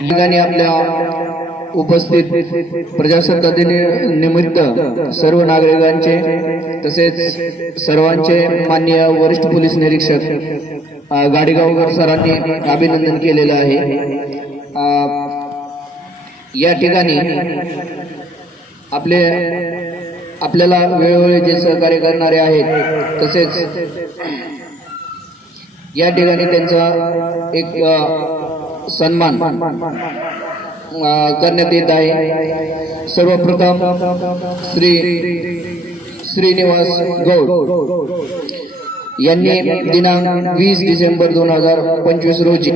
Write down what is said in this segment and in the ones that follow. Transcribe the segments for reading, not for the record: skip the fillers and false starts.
ठिकाणी आपल्या उपस्थित प्रजासत्ताक दिनानिमित्त सर्व नागरिकांचे तसेच सर्वांचे माननीय वरिष्ठ पोलीस निरीक्षक गाडीगावकर सरांनी अभिनंदन केलेलं आहे। या ठिकाणी आपल्याला वेळोवेळी जे सहकार्य करणारे आहेत तसेच या ठिकाणी त्यांचा एक सन्मान करण्यात येत आहे। सर्वप्रथम श्री श्रीनिवास गौड यांनी दिनांक 20 डिसेंबर 2025 रोजी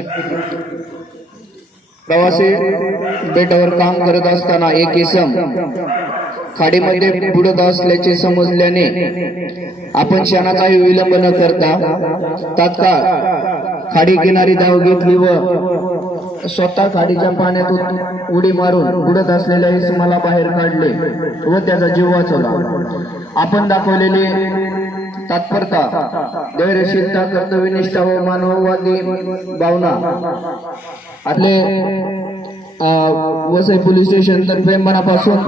प्रवासी बेटावर काम करत असताना एक इसम खाडीमध्ये बुडत असल्याचे समजल्याने आपण क्षणाचाही विलंब न करता तात्काळ खाडी किनारी धाव घेतली व स्वतः खाडीच्या पाण्यात उडी मारून बुडत असलेल्या इसमाला बाहेर काढले व त्याचा जीव वाचवला। आपण दाखवलेली तत्परता, धैर्यशीलता, कर्तव्यनिष्ठा व मानववादी भावना आपले वसई पोलीस स्टेशन तर्फे मनापासून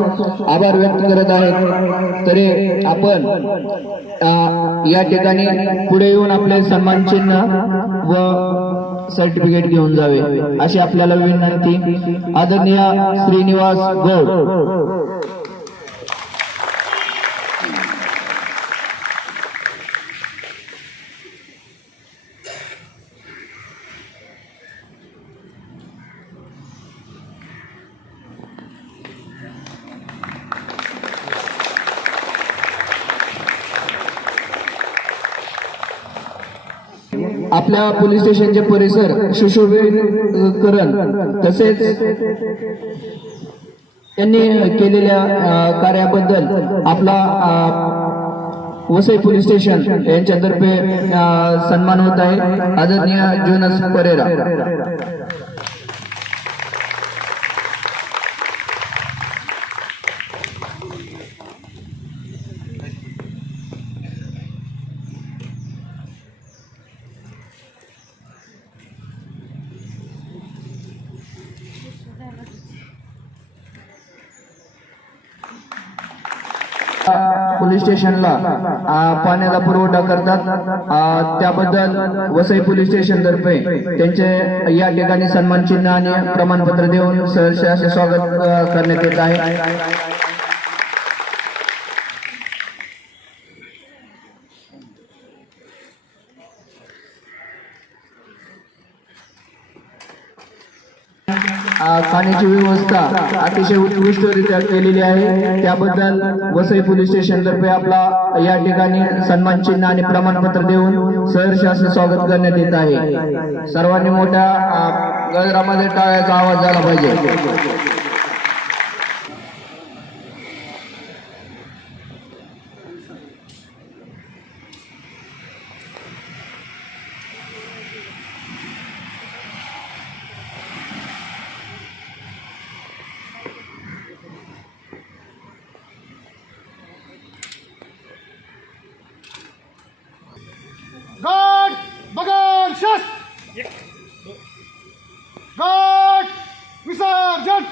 आभार व्यक्त करत आहेत। तरी आपण या ठिकाणी पुढे येऊन आपले सन्मान चिन्ह व सर्टिफिकेट घेऊन जावे अशी आपल्याला विनंती। आदरणीय श्रीनिवास गौड। आपल्या पोलीस स्टेशनचे परिसर सुशोभीकरण तसेच त्यांनी केलेल्या कार्याबद्दल आपला वसई पोलीस स्टेशन यांच्यातर्फे सन्मान होत आहे. आदरणीय जोनस परेरा. पोलीस स्टेशनला पाण्याचा पुरवठा करतात त्याबद्दल वसई पोलीस स्टेशन तर्फे त्यांचे या ठिकाणी सन्मान चिन्ह आणि प्रमाणपत्र देऊन सहर्ष असे स्वागत करण्यात येत आहे. खाण्याची व्यवस्था अतिशय उत्कृष्टरित्या केलेली आहे त्याबद्दल वसई पोलीस स्टेशन तर्फे आपला या ठिकाणी सन्मान चिन्ह आणि प्रमाणपत्र देऊन सहर्ष असे स्वागत करण्यात येत आहे. सर्वांनी मोठ्या गजरामध्ये टाळ्याचा आवाज झाला पाहिजे. गार्ड बगल शस्त्र गार्ड विसर्जन